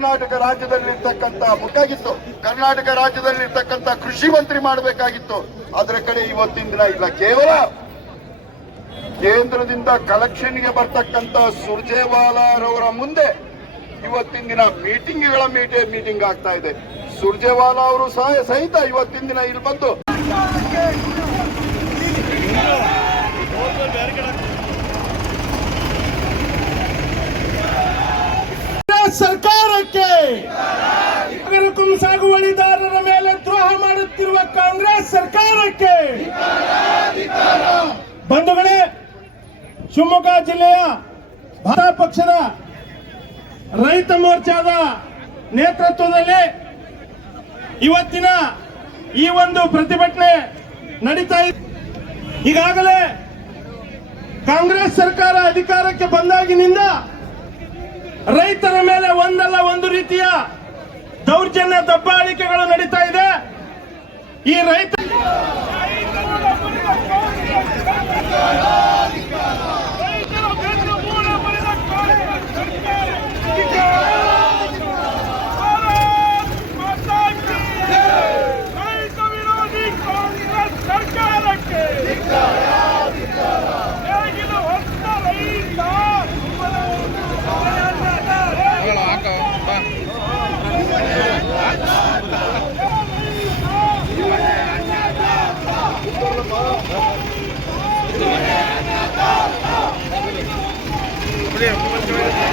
ಕರ್ನಾಟಕ ರಾಜ್ಯದಲ್ಲಿರ್ತಕ್ಕಂಥ ಮುಖ್ಯಾಗಿತ್ತು, ಕರ್ನಾಟಕ ರಾಜ್ಯದಲ್ಲಿರ್ತಕ್ಕಂಥ ಕೃಷಿ ಮಂತ್ರಿ ಮಾಡಬೇಕಾಗಿತ್ತು. ಅದರ ಕಡೆ ಇವತ್ತಿನ ದಿನ ಇಲ್ಲ. ಕೇವಲ ಕೇಂದ್ರದಿಂದ ಕಲೆಕ್ಷನ್ಗೆ ಬರ್ತಕ್ಕಂಥ ಸುರ್ಜೇವಾಲಾರವರ ಮುಂದೆ ಇವತ್ತಿನ ದಿನ ಮೀಟಿಂಗ್ ಆಗ್ತಾ ಇದೆ. ಸುರ್ಜೇವಾಲಾ ಅವರು ಸಹಿತ ಇವತ್ತಿನ ದಿನ ಇಲ್ಲಿ ಬಂದು ಸರ್ಕಾರಕ್ಕೆ ಸಾಗುವಳಿದಾರರ ಮೇಲೆ ದ್ರೋಹ ಮಾಡುತ್ತಿರುವ ಕಾಂಗ್ರೆಸ್ ಸರ್ಕಾರಕ್ಕೆ ಬಂಧುಗಳೇ, ಶಿವಮೊಗ್ಗ ಜಿಲ್ಲೆಯ ಭಾರತ ಪಕ್ಷದ ರೈತ ಮೋರ್ಚಾದ ನೇತೃತ್ವದಲ್ಲಿ ಇವತ್ತಿನ ಈ ಒಂದು ಪ್ರತಿಭಟನೆ ನಡೀತಾ ಇದೆ. ಈಗಾಗಲೇ ಕಾಂಗ್ರೆಸ್ ಸರ್ಕಾರ ಅಧಿಕಾರಕ್ಕೆ ಬಂದಾಗಿನಿಂದ ರೈತರ ಮೇಲೆ ಒಂದಲ್ಲ ಒಂದು ರೀತಿಯ ದೌರ್ಜನ್ಯ ದಬ್ಬಾಳಿಕೆಗಳು ನಡೀತಾ ಇದೆ. ಈ ರೈತ Yeah.